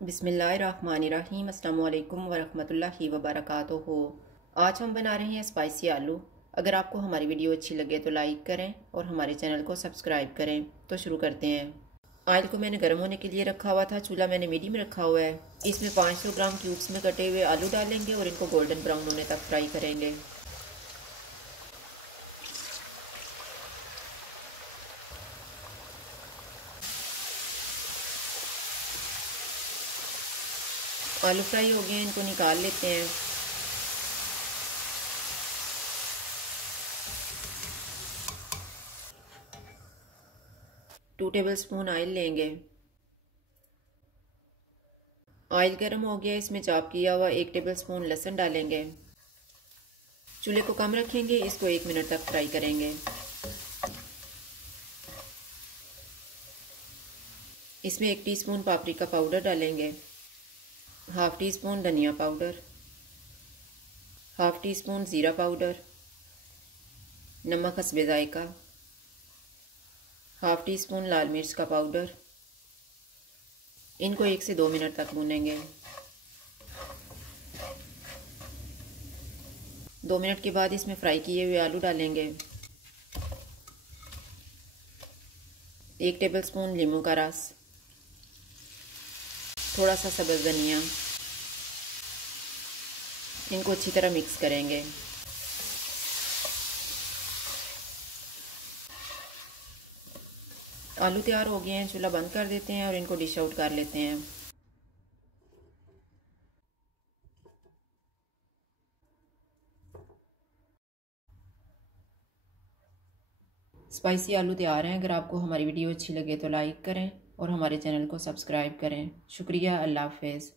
बिस्मिल्लाहिर्रहमानिर्रहीम। अस्सलाम वालेकुम वरहमतुल्लाहि वबरकातुहू। आज हम बना रहे हैं स्पाइसी आलू। अगर आपको हमारी वीडियो अच्छी लगे तो लाइक करें और हमारे चैनल को सब्सक्राइब करें। तो शुरू करते हैं। ऑयल को मैंने गर्म होने के लिए रखा हुआ था। चूल्हा मैंने मीडियम रखा हुआ है। इसमें 500 ग्राम क्यूब्स में कटे हुए आलू डालेंगे और इनको गोल्डन ब्राउन होने तक फ्राई करेंगे। आलू फ्राई हो गए हैं, इनको निकाल लेते हैं। टू टेबल स्पून ऑयल लेंगे। ऑयल गर्म हो गया, इसमें चॉप किया हुआ 1 टेबल स्पून लहसुन डालेंगे। चूल्हे को कम रखेंगे, इसको 1 मिनट तक फ्राई करेंगे। इसमें 1 टीस्पून पापरिका पाउडर डालेंगे, हाफ टी स्पून धनिया पाउडर, हाफ टी स्पून ज़ीरा पाउडर, नमक हस्बे जायका, हाफ टी स्पून लाल मिर्च का पाउडर। इनको 1 से 2 मिनट तक भूनेंगे। 2 मिनट के बाद इसमें फ्राई किए हुए आलू डालेंगे। 1 टेबल स्पून नींबू का रस, थोड़ा सा सब्ज़ धनिया। इनको अच्छी तरह मिक्स करेंगे। आलू तैयार हो गए हैं, चूल्हा बंद कर देते हैं और इनको डिश आउट कर लेते हैं। स्पाइसी आलू तैयार हैं। अगर आपको हमारी वीडियो अच्छी लगे तो लाइक करें और हमारे चैनल को सब्सक्राइब करें। शुक्रिया। अल्लाह हाफ़िज़।